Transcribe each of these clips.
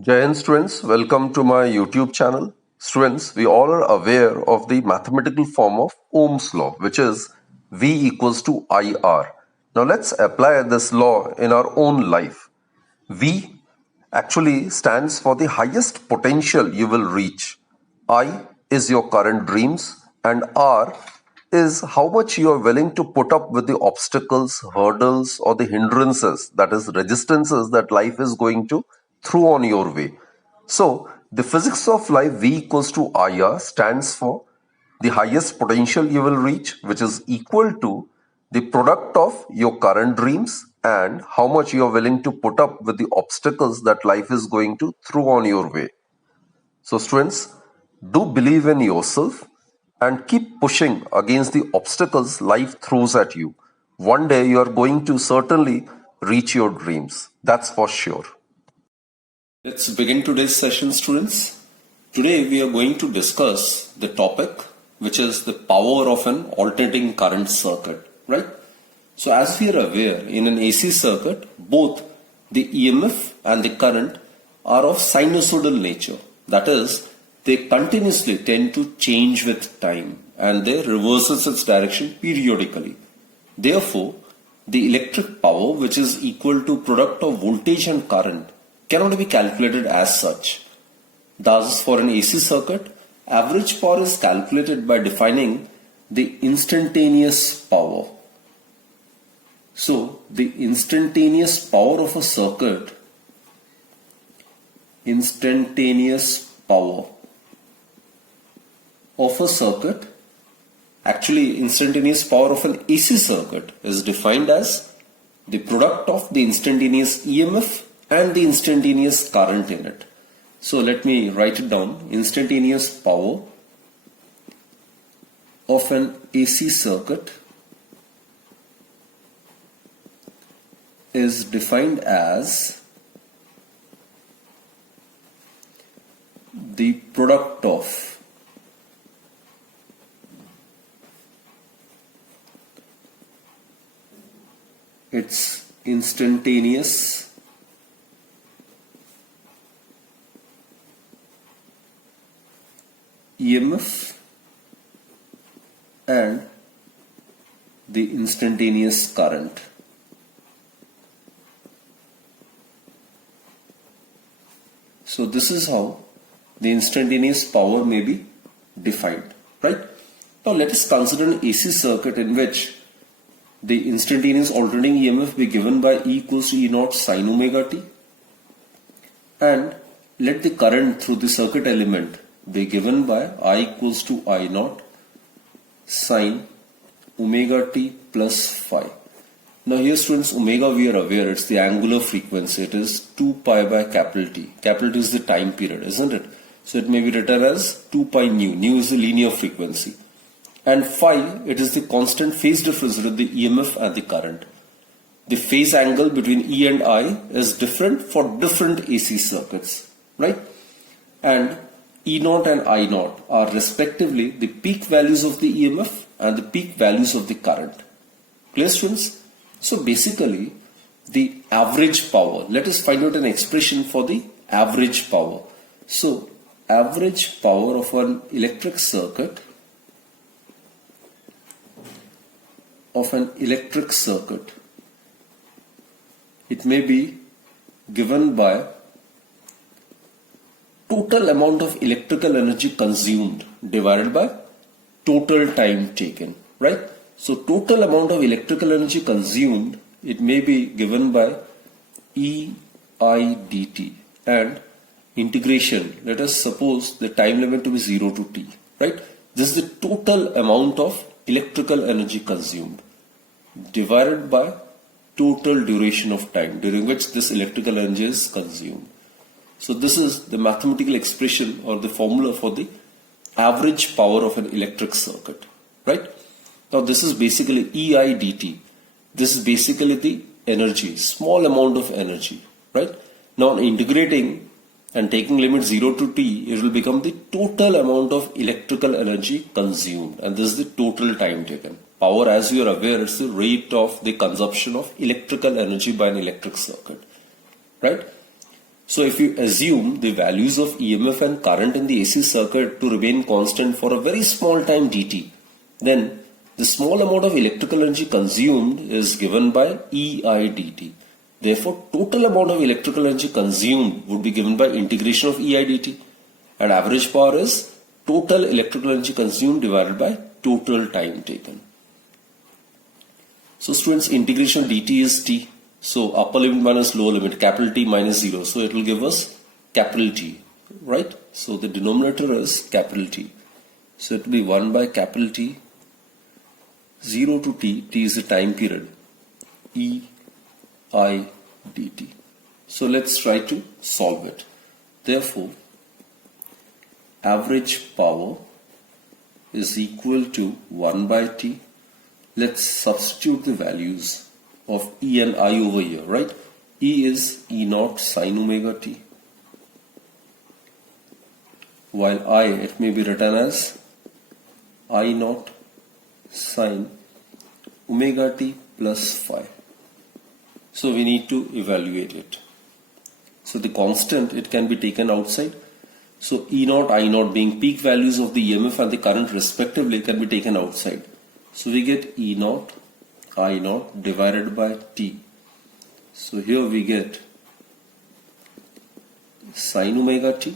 Jai students, welcome to my YouTube channel. Students, we all are aware of the mathematical form of Ohm's law, which is V equals to IR. Now let's apply this law in our own life. V actually stands for the highest potential you will reach. I is your current dreams, and R is how much you are willing to put up with the obstacles, hurdles, or the hindrances, that is, resistances that life is going to throw on your way. So, the physics of life V equals to IR stands for the highest potential you will reach, which is equal to the product of your current dreams and how much you are willing to put up with the obstacles that life is going to throw on your way. So, students, do believe in yourself and keep pushing against the obstacles life throws at you. One day you are going to certainly reach your dreams. That's for sure. Let's begin today's session, students. Today we are going to discuss the topic which is the power of an alternating current circuit, right? So as we are aware, in an AC circuit, both the EMF and the current are of sinusoidal nature. That is, they continuously tend to change with time and they reverses its direction periodically. Therefore, the electric power, which is equal to product of voltage and current, cannot be calculated as such. Thus, for an AC circuit, average power is calculated by defining the instantaneous power. So, the instantaneous power of a circuit, actually instantaneous power of an AC circuit is defined as the product of the instantaneous EMF and the instantaneous current in it. So let me write it down. Instantaneous power of an AC circuit is defined as the product of its instantaneous EMF and the instantaneous current. So this is how the instantaneous power may be defined, right? Now let us consider an AC circuit in which the instantaneous alternating EMF be given by E equals to E naught sin omega t, and let the current through the circuit element be given by I equals to I naught sin omega t plus phi. Now here, students, omega we are aware it's the angular frequency. It is 2 pi by capital T. Capital T is the time period, isn't it? So it may be written as 2 pi nu. Nu is the linear frequency. And phi, it is the constant phase difference with the EMF and the current. The phase angle between E and I is different for different AC circuits, right? And E0 and I0 are respectively the peak values of the EMF and the peak values of the current. Clear, students? So basically, the average power, let us find out an expression for the average power. So, average power of an electric circuit it may be given by total amount of electrical energy consumed divided by total time taken, right? So total amount of electrical energy consumed, it may be given by E I dt, and integration, let us suppose the time limit to be 0 to t, right? This is the total amount of electrical energy consumed divided by total duration of time during which this electrical energy is consumed. So this is the mathematical expression or the formula for the average power of an electric circuit, right? Now this is basically EI dt. This is basically the energy, small amount of energy, right? Now integrating and taking limit 0 to t, it will become the total amount of electrical energy consumed, and this is the total time taken. Power, as you are aware, is the rate of the consumption of electrical energy by an electric circuit, right? So if you assume the values of EMF and current in the AC circuit to remain constant for a very small time dt, then the small amount of electrical energy consumed is given by EI dt. Therefore, total amount of electrical energy consumed would be given by integration of EI dt. And average power is total electrical energy consumed divided by total time taken. So students, integration dt is t. So upper limit minus lower limit, capital T minus 0. So it will give us capital T, right? So the denominator is capital T. So it will be 1 by capital T, 0 to t, t is the time period, E I dt. So let's try to solve it. Therefore, average power is equal to 1 by t. Let's substitute the values of E and I over here, right? E is E naught sine omega t, while I, it may be written as I naught sine omega t plus phi. So we need to evaluate it. So the constant, it can be taken outside. So E naught, I naught being peak values of the EMF and the current respectively can be taken outside. So we get E naught, I naught divided by T. So here we get sine omega t.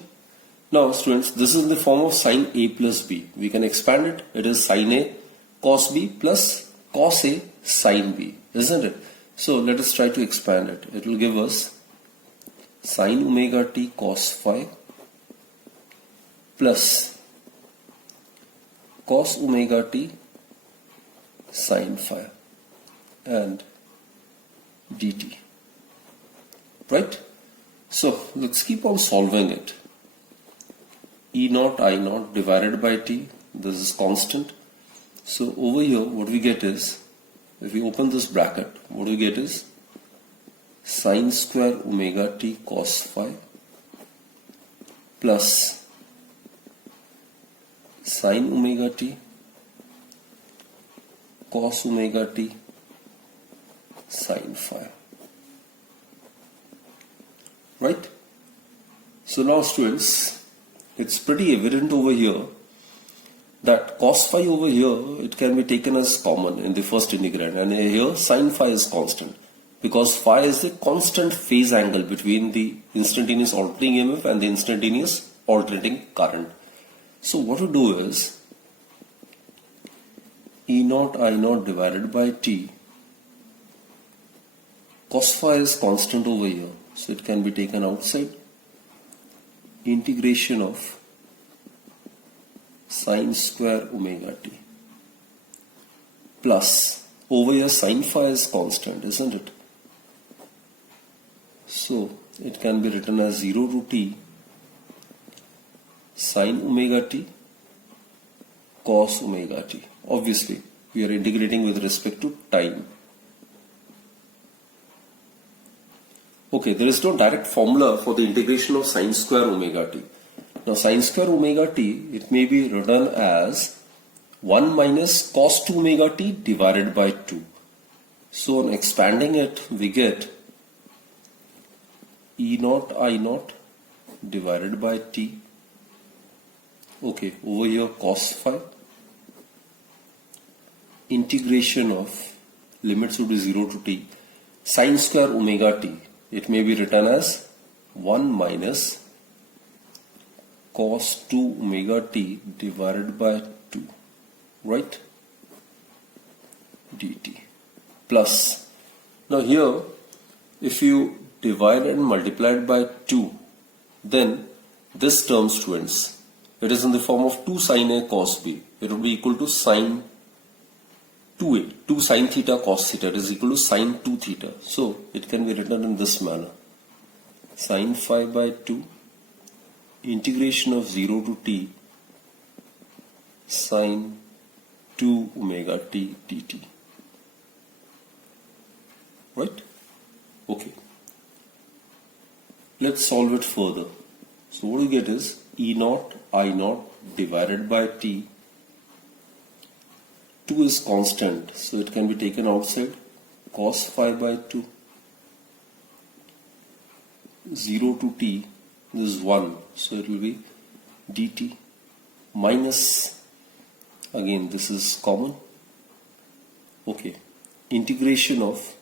Now students, this is in the form of sine A plus B. We can expand it. It is sine A cos B plus cos A sine B, isn't it? So let us try to expand it. It will give us sine omega t cos phi plus cos omega t sine phi and dt, right? So let's keep on solving it. E naught I naught divided by t, this is constant. So over here what we get is, if we open this bracket, what we get is sine square omega t cos phi plus sine omega t cos omega t sine phi, right? So now students, it's pretty evident over here that cos phi over here, it can be taken as common in the first integrand, and here sine phi is constant because phi is the constant phase angle between the instantaneous alternating EMF and the instantaneous alternating current. So what we do is E naught I naught divided by T, cos phi is constant over here, so it can be taken outside, integration of sine square omega t plus, over here sine phi is constant, isn't it? So it can be written as 0 to t sine omega t cos omega t. Obviously we are integrating with respect to time. Okay, there is no direct formula for the integration of sine square omega t. Now sine square omega t, it may be written as 1 minus cos 2 omega t divided by 2. So on expanding it, we get E naught I naught divided by t. Okay, over here cos phi, integration of, limits would be 0 to t, sine square omega t, it may be written as 1 minus cos 2 omega t divided by 2, right, dt, plus, now here if you divide and multiply it by 2, then this term, students, it is in the form of 2 sine A cos B. It will be equal to sine 2A, 2 sine theta cos theta, it is equal to sine 2 theta. So it can be written in this manner, sine phi by 2 integration of 0 to t sine 2 omega t dt, right? Okay, let's solve it further. So what we get is E naught I naught divided by t. 2 is constant, so it can be taken outside, cos phi by 2 0 to t, this is 1, so it will be dt minus, again this is common, okay, integration of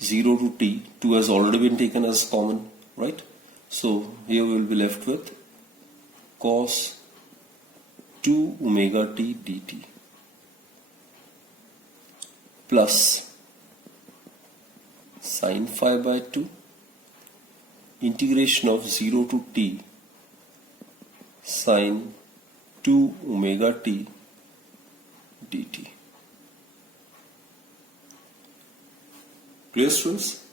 0 to t, 2 has already been taken as common, right? So here we will be left with cos 2 omega t dt plus sin phi by 2 integration of 0 to t sin 2 omega t dt. Clear, students?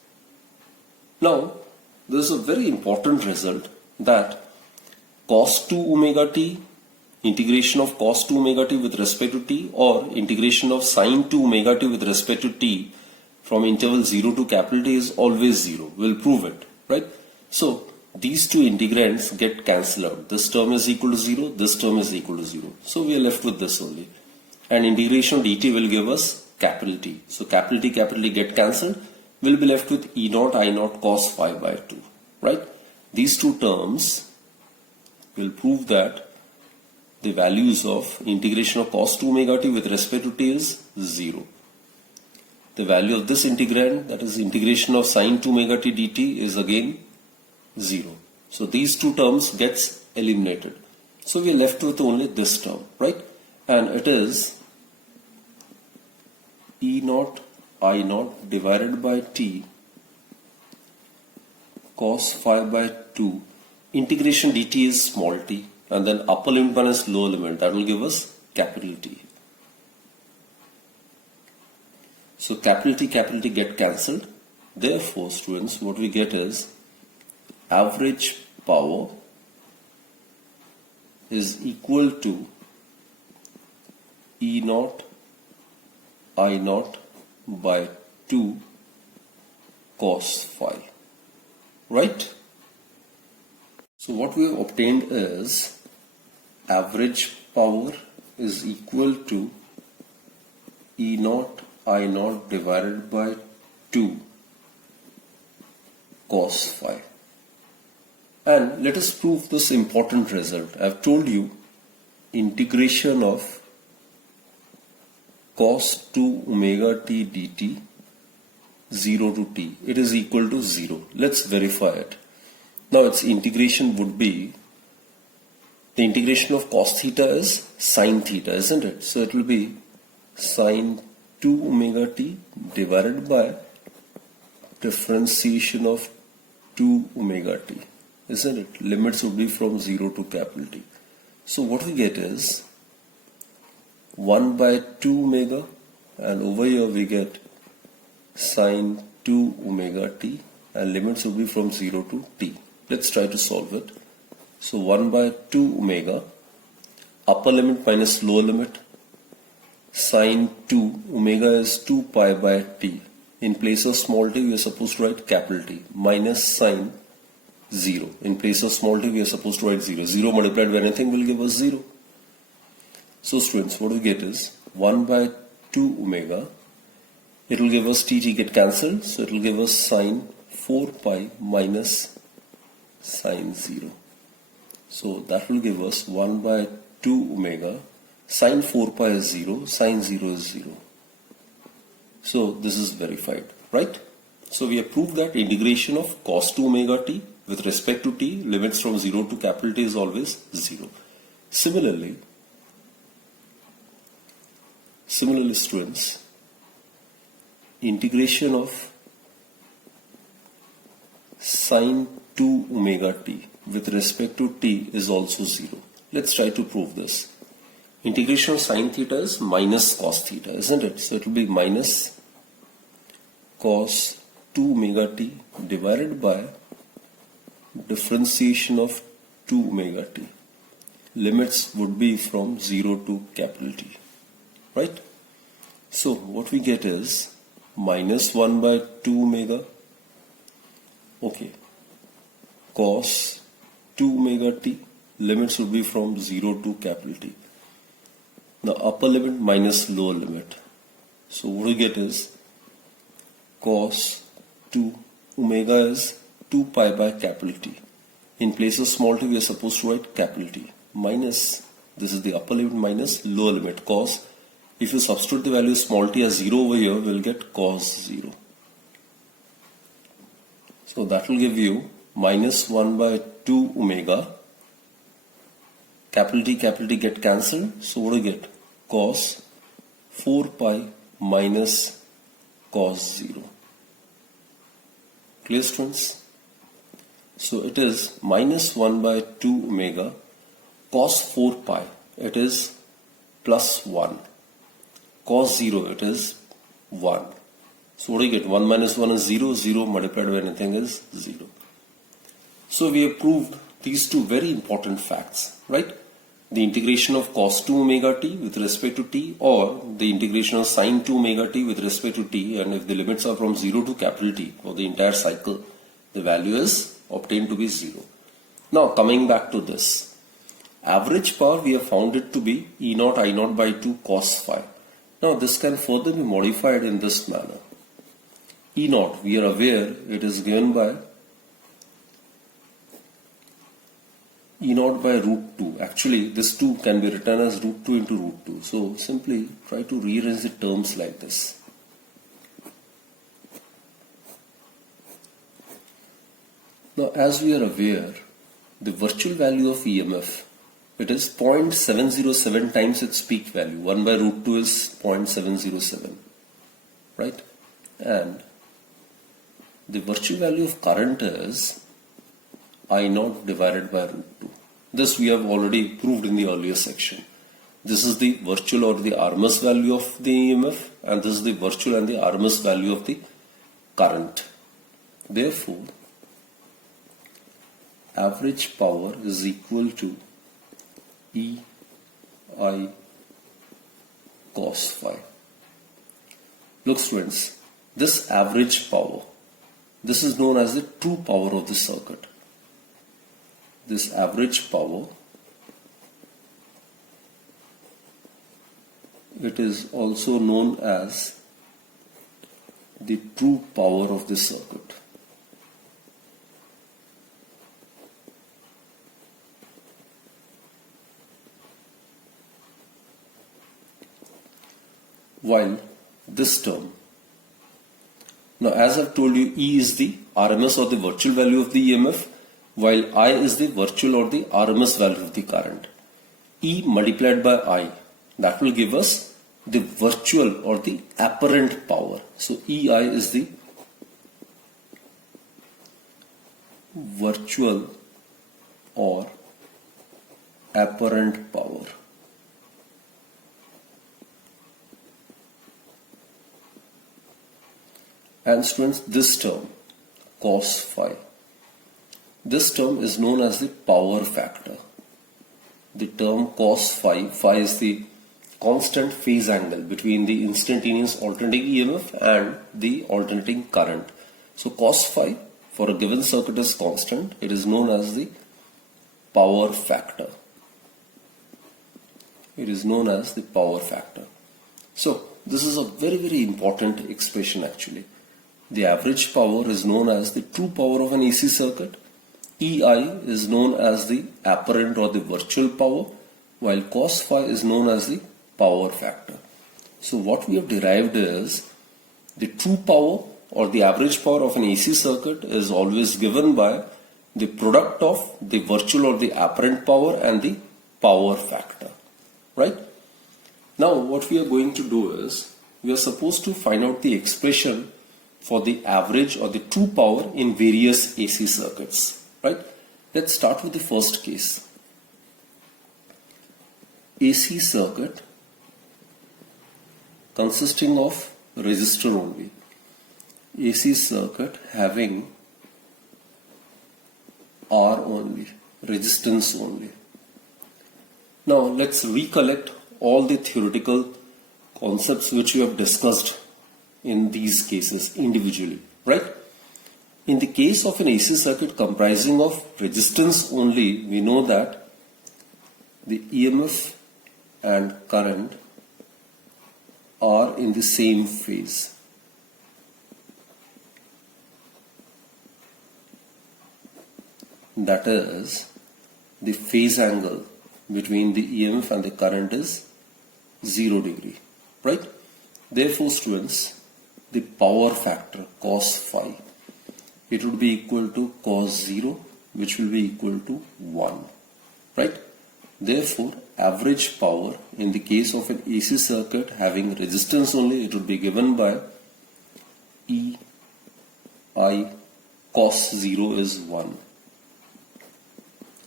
Now there is a very important result that cos 2 omega t, integration of cos 2 omega t with respect to t, or integration of sin 2 omega t with respect to t from interval 0 to capital T is always 0. We'll prove it, right? So these two integrands get cancelled out. This term is equal to 0, this term is equal to 0. So we are left with this only. And integration of dt will give us capital T. So capital T get cancelled. We'll be left with E naught I naught cos phi by 2, right? These two terms will prove that the values of integration of cos 2 omega t with respect to t is 0. The value of this integrand, that is integration of sin 2 omega t dt, is again 0. So these two terms gets eliminated. So we are left with only this term, right? And it is E naught I naught divided by t cos phi by 2. Integration dt is small t, and then upper limit minus lower limit, that will give us capital T. So capital T get cancelled. Therefore, students, what we get is average power is equal to E naught I naught by 2 cos phi, right? So what we have obtained is average power is equal to E naught I naught divided by 2 cos phi. And let us prove this important result. I have told you integration of cos 2 omega t dt 0 to t, it is equal to 0. Let's verify it. Now its integration would be, the integration of cos theta is sin theta, isn't it? So it will be sin 2 omega t divided by differentiation of 2 omega t, isn't it? Limits would be from 0 to capital T. So what we get is 1 by 2 omega, and over here we get sin 2 omega t, and limits will be from 0 to t. Let's try to solve it. So 1 by 2 omega, upper limit minus lower limit, sin 2 omega is 2 pi by t. In place of small t we are supposed to write capital T, minus sin 0. In place of small t we are supposed to write 0. 0 multiplied by anything will give us 0. So students, what we get is 1 by 2 omega, it will give us t get cancelled, so it will give us sin 4 pi minus sin 0. So that will give us 1 by 2 omega, sin 4 pi is 0, sin 0 is 0. So this is verified, right? So we have proved that integration of cos 2 omega t with respect to t, limits from 0 to capital T is always 0. Similarly students, integration of sin 2 omega t with respect to t is also 0. Let's try to prove this. Integration of sin theta is minus cos theta, isn't it? So it will be minus cos 2 omega t divided by differentiation of 2 omega t. Limits would be from 0 to capital T, right? So what we get is minus 1 by 2 omega, okay, cos 2 omega t, limits would be from 0 to capital T. Now upper limit minus lower limit. So what we get is cos 2 omega is 2 pi by capital T. In place of small t, we are supposed to write capital T minus, this is the upper limit minus lower limit, cos. If you substitute the value small t as 0 over here, we'll get cos 0. So that will give you minus 1 by 2 omega. Capital T get cancelled. So what do you get? Cos 4 pi minus cos 0. Clear, students? So it is minus 1 by 2 omega cos 4 pi. It is plus 1. Cos 0, it is 1. So what do you get? 1 minus 1 is 0. 0 multiplied by anything is 0. So we have proved these two very important facts, right? The integration of cos 2 omega t with respect to t, or the integration of sin 2 omega t with respect to t, and if the limits are from 0 to capital T for the entire cycle, the value is obtained to be 0. Now coming back to this, average power we have found it to be E0 I0 by 2 cos phi. Now this can further be modified in this manner. E0, we are aware it is given by E0 by root 2. Actually, this 2 can be written as root 2 into root 2. So simply try to rearrange the terms like this. Now, as we are aware, the virtual value of EMF, it is 0.707 times its peak value. 1 by root 2 is 0.707, right? And the virtual value of current is I0 divided by root 2. This we have already proved in the earlier section. This is the virtual or the RMS value of the EMF, and this is the virtual and the RMS value of the current. Therefore, average power is equal to E I cos phi. Look, students, this average power, this is known as the true power of the circuit. This average power, it is also known as the true power of the circuit. While this term, now as I've told you, E is the RMS or the virtual value of the EMF, while I is the virtual or the RMS value of the current. E multiplied by I, that will give us the virtual or the apparent power. So EI is the virtual or apparent power. And students, this term cos phi, this term is known as the power factor. The term cos phi, phi is the constant phase angle between the instantaneous alternating EMF and the alternating current. So cos phi for a given circuit is constant. It is known as the power factor. It is known as the power factor. So this is a very important expression actually. The average power is known as the true power of an AC circuit. EI is known as the apparent or the virtual power, while cos phi is known as the power factor. So what we have derived is the true power or the average power of an AC circuit is always given by the product of the virtual or the apparent power and the power factor, right? Now what we are going to do is we are supposed to find out the expression for the average or the true power in various AC circuits, right? Let's start with the first case. AC circuit consisting of resistor only. AC circuit having R only, resistance only. Now let's recollect all the theoretical concepts which we have discussed in these cases individually, right? In the case of an AC circuit comprising of resistance only, we know that the EMF and current are in the same phase. that is the phase angle between the EMF and the current is 0 degree, right? Therefore students, the power factor cos phi, it would be equal to cos 0, which will be equal to 1, right? Therefore, average power in the case of an AC circuit having resistance only, it would be given by E I cos 0 is 1.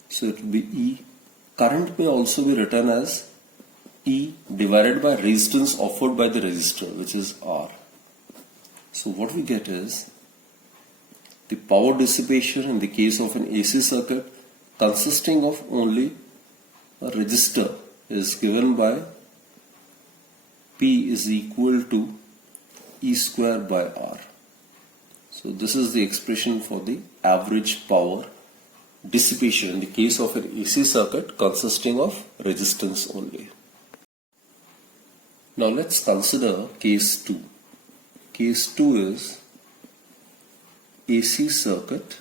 So it will be E. Current may also be written as E divided by resistance offered by the resistor, which is R. So what we get is the power dissipation in the case of an AC circuit consisting of only a resistor is given by P is equal to E square by R. So this is the expression for the average power dissipation in the case of an AC circuit consisting of resistance only. Now let's consider case 2. Case 2 is AC circuit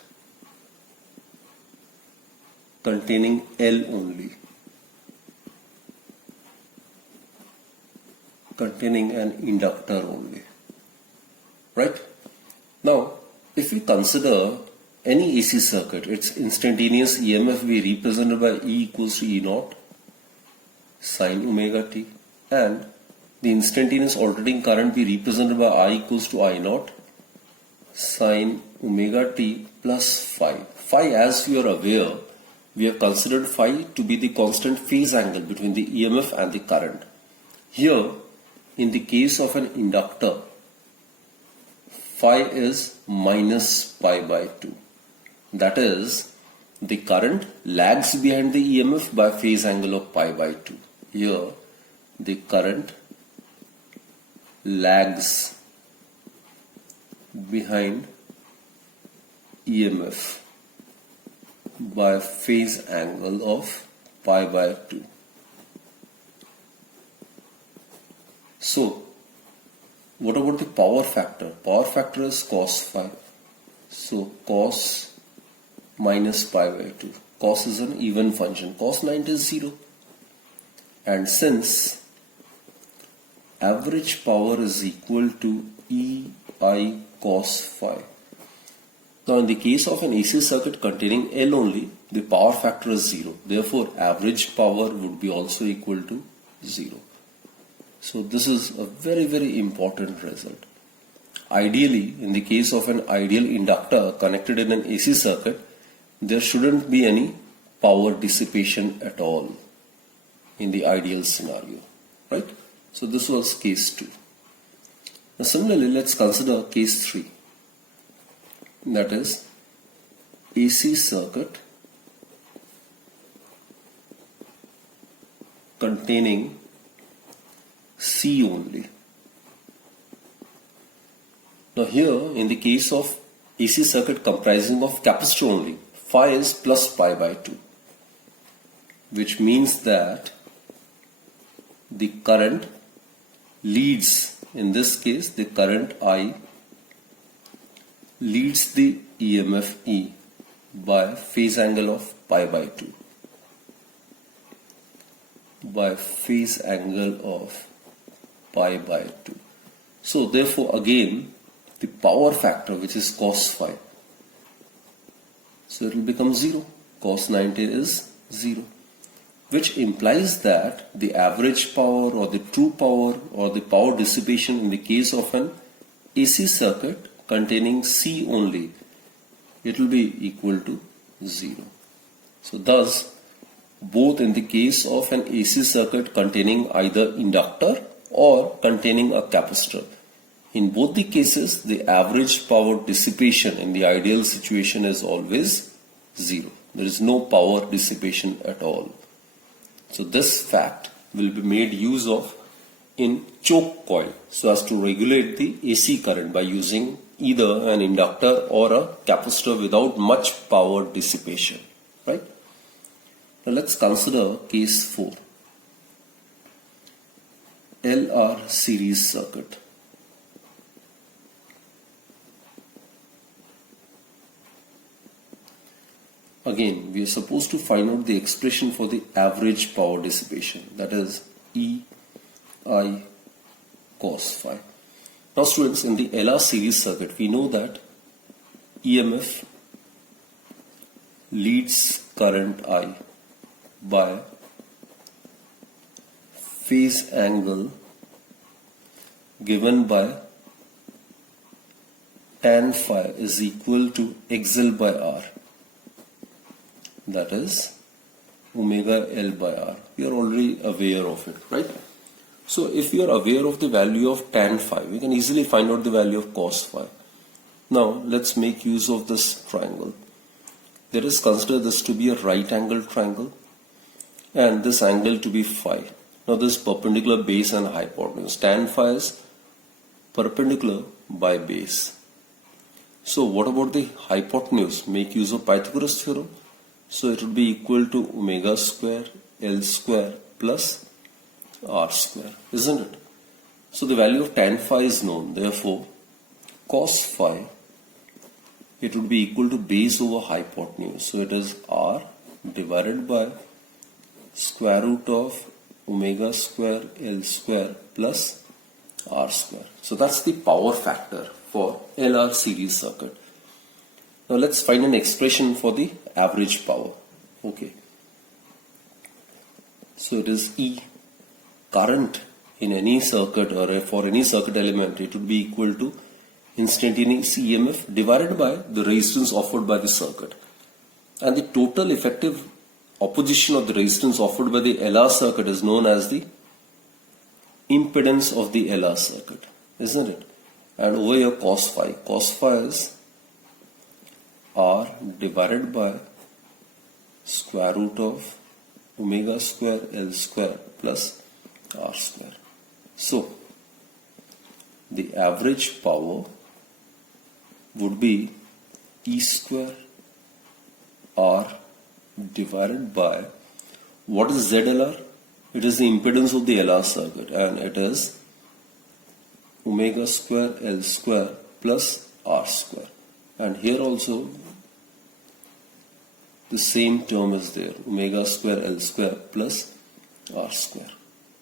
containing L only, containing an inductor only, right? Now if we consider any AC circuit, its instantaneous EMF will be represented by E equals to E naught sin omega t, and the instantaneous alternating current be represented by I equals to I naught sin omega t plus phi. Phi, as you are aware, we have considered phi to be the constant phase angle between the EMF and the current. Here, in the case of an inductor, phi is minus pi by 2. That is, the current lags behind the EMF by phase angle of pi by 2. Here, the current lags behind EMF by phase angle of pi by 2. So, what about the power factor? Power factor is cos phi. So, cos minus pi by 2. Cos is an even function. Cos 90 is 0. And since average power is equal to EI cos phi. Now in the case of an AC circuit containing L only, the power factor is 0. Therefore, average power would be also equal to 0. So this is a very, very important result. Ideally, in the case of an ideal inductor connected in an AC circuit, there shouldn't be any power dissipation at all in the ideal scenario, right? So this was case 2. Now similarly, let's consider case 3. That is AC circuit containing C only. Now here, in the case of AC circuit comprising of capacitor only, phi is plus pi by 2, which means that the current leads, in this case the current I leads the EMF E by phase angle of pi by 2. By phase angle of pi by 2. So therefore again the power factor, which is cos phi, so it will become 0. Cos 90 is 0, which implies that the average power or the true power or the power dissipation in the case of an AC circuit containing C only, it will be equal to 0. So thus, both in the case of an AC circuit containing either inductor or containing a capacitor, in both the cases the average power dissipation in the ideal situation is always 0. There is no power dissipation at all. So this fact will be made use of in choke coil so as to regulate the AC current by using either an inductor or a capacitor without much power dissipation, right? Now let's consider case 4. LR series circuit. again we are supposed to find out the expression for the average power dissipation, that is EI cos phi. Now students, in the LR series circuit we know that EMF leads current I by phase angle given by tan phi is equal to XL by R, that is omega L by R. We are already aware of it, right? So if we are aware of the value of tan phi, we can easily find out the value of cos phi. Now let's make use of this triangle. Let us consider this to be a right angle triangle and this angle to be phi. Now this perpendicular base and hypotenuse. Tan phi is perpendicular by base. So what about the hypotenuse? Make use of Pythagoras theorem. So it would be equal to omega square L square plus R square, isn't it? So the value of tan phi is known. Therefore, cos phi, it would be equal to base over hypotenuse. So it is R divided by square root of omega square L square plus R square. So that's the power factor for LR series circuit. Now let's find an expression for the average power. Okay. So it is E. Current in any circuit or for any circuit element, it would be equal to instantaneous EMF divided by the resistance offered by the circuit. And the total effective opposition of the resistance offered by the LR circuit is known as the impedance of the LR circuit, isn't it? And over here cos phi is R divided by square root of omega square L square plus R square. So the average power would be E square R divided by, what is ZLR? It is the impedance of the LR circuit and it is omega square L square plus R square. And here also the same term is there, omega square L square plus R square.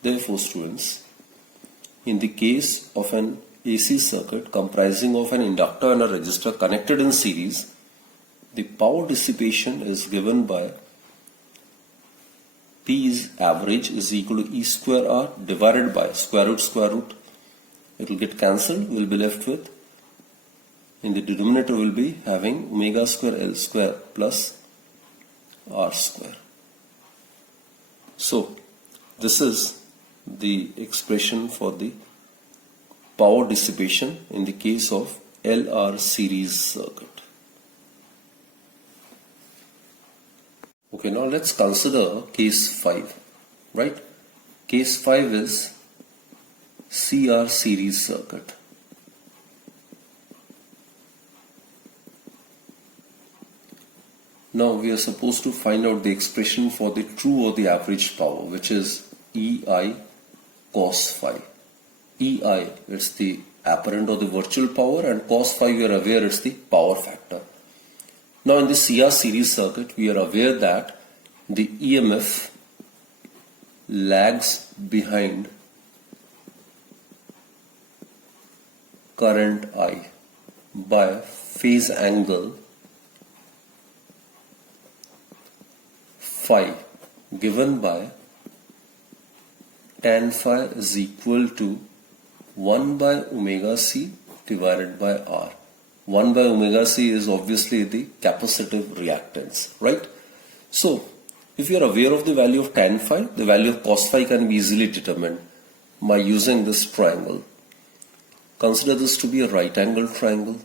Therefore students, in the case of an AC circuit comprising of an inductor and a resistor connected in series, the power dissipation is given by P is average is equal to E square R divided by square root. It will get cancelled. We will be left with, in the denominator will be having omega square L square plus R square. So this is the expression for the power dissipation in the case of LR series circuit. Okay, now let's consider case 5, right? Case 5 is CR series circuit. Now we are supposed to find out the expression for the true or the average power, which is EI cos phi. EI, it's the apparent or the virtual power, and cos phi, we are aware it's the power factor. Now in the CR series circuit, we are aware that the EMF lags behind current I by phase angle phi given by tan phi is equal to 1 by omega c divided by R. 1 by omega c is obviously the capacitive reactance, right? So, if you are aware of the value of tan phi, the value of cos phi can be easily determined by using this triangle. Consider this to be a right angle triangle,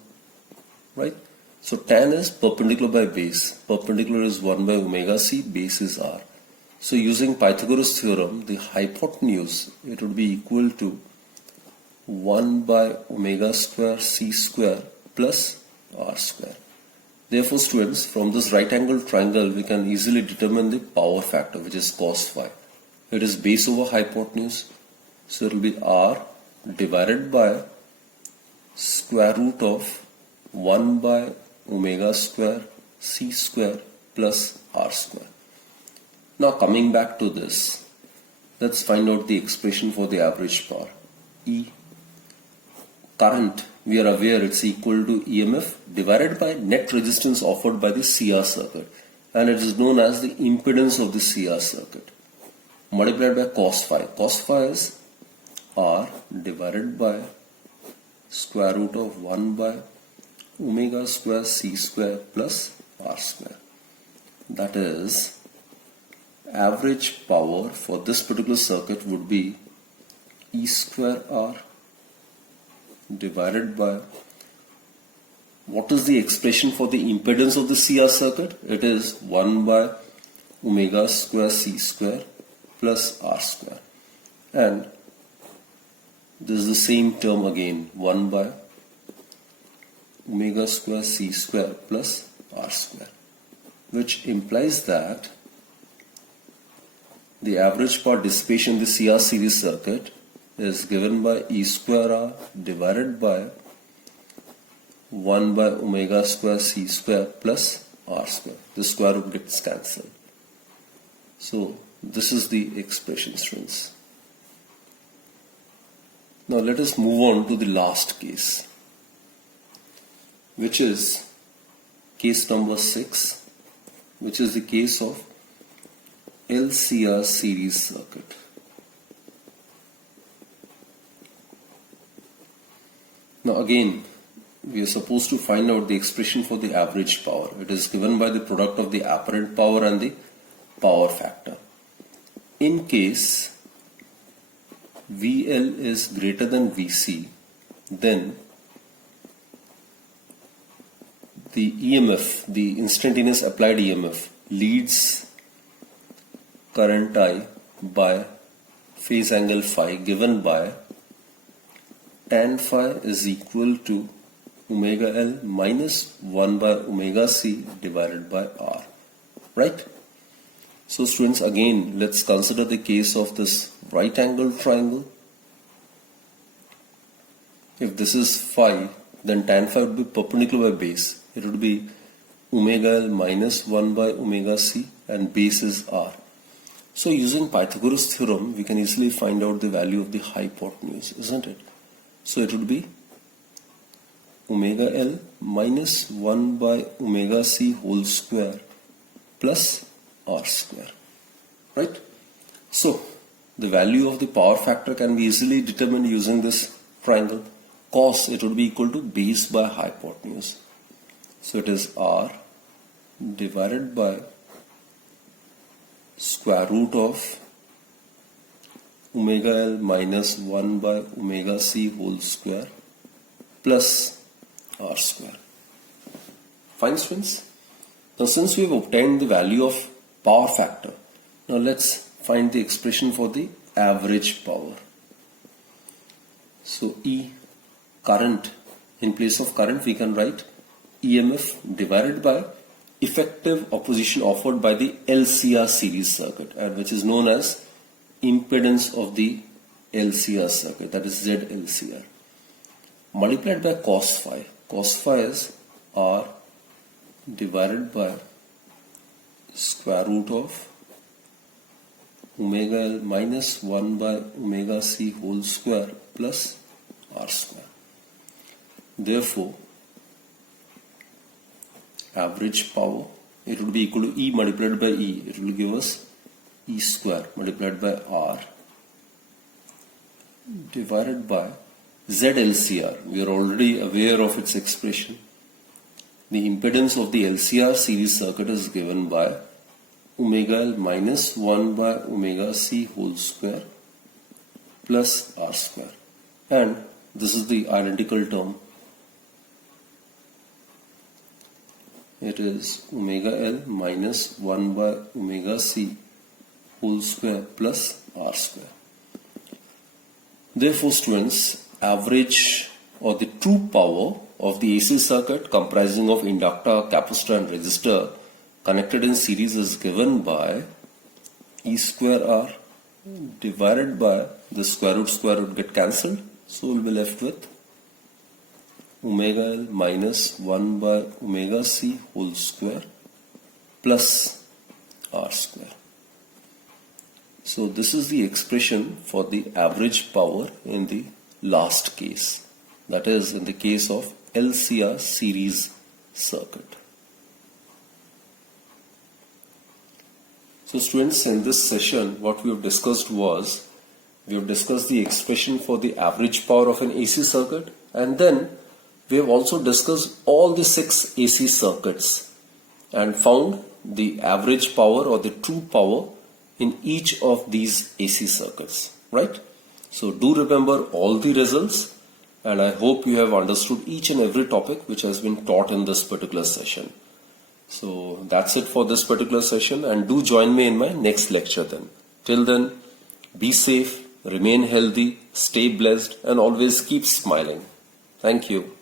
right? So tan is perpendicular by base. Perpendicular is 1 by omega c, base is R. So using Pythagoras theorem, the hypotenuse, it would be equal to 1 by omega square c square plus R square. Therefore students, from this right angle triangle, we can easily determine the power factor, which is cos phi. It is base over hypotenuse. So it will be R divided by square root of 1 by omega square c square plus R square. Now coming back to this, let's find out the expression for the average power. E current, we are aware it's equal to EMF divided by net resistance offered by the CR circuit, and it is known as the impedance of the CR circuit, multiplied by cos phi. Cos phi is R divided by square root of 1 by omega square C square plus R square. That is, average power for this particular circuit would be E square R divided by, what is the expression for the impedance of the CR circuit? It is 1 by omega square C square plus R square, and this is the same term again, 1 by omega square C square plus R square, which implies that the average power dissipation in the CR series circuit is given by E square R divided by 1 by omega square C square plus R square. The square root gets cancelled. So this is the expression, students. Now let us move on to the last case, which is case number 6, which is the case of LCR series circuit. Now again, we are supposed to find out the expression for the average power. It is given by the product of the apparent power and the power factor. In case VL is greater than VC, then the EMF, the instantaneous applied EMF, leads current I by phase angle phi, given by tan phi is equal to omega L minus 1 by omega C divided by R. Right? So students, again, let's consider the case of this right angled triangle. If this is phi, then tan phi would be perpendicular by base. It would be omega L minus 1 by omega C, and base is R. So using Pythagoras theorem, we can easily find out the value of the hypotenuse, isn't it? So it would be omega L minus 1 by omega C whole square plus R square. Right? So the value of the power factor can be easily determined using this triangle. Cos, it would be equal to base by hypotenuse. So it is R divided by square root of omega L minus 1 by omega C whole square plus R square. Fine, students? Now since we have obtained the value of power factor, now let's find the expression for the average power. So E current, in place of current we can write EMF divided by effective opposition offered by the LCR series circuit, and which is known as impedance of the LCR circuit, that is ZLCR, multiplied by cos phi. Cos phi is R divided by square root of omega L minus 1 by omega C whole square plus R square. Therefore, average power, it would be equal to E multiplied by E. It will give us E square multiplied by R divided by ZLCR. We are already aware of its expression. The impedance of the LCR series circuit is given by omega L minus 1 by omega C whole square plus R square. And this is the identical term. It is omega L minus 1 by omega C whole square plus R square. Therefore, students, average or the true power of the AC circuit comprising of inductor, capacitor and resistor connected in series is given by E square R divided by the square root get cancelled. So we'll be left with omega L minus 1 by omega C whole square plus R square. So this is the expression for the average power in the last case, that is in the case of LCR series circuit. So students, in this session what we have discussed was, we have discussed the expression for the average power of an AC circuit, and then we have also discussed all the 6 AC circuits and found the average power or the true power in each of these AC circuits, right? So do remember all the results, and I hope you have understood each and every topic which has been taught in this particular session. So that's it for this particular session, and do join me in my next lecture then. Till then, be safe, remain healthy, stay blessed, and always keep smiling. Thank you.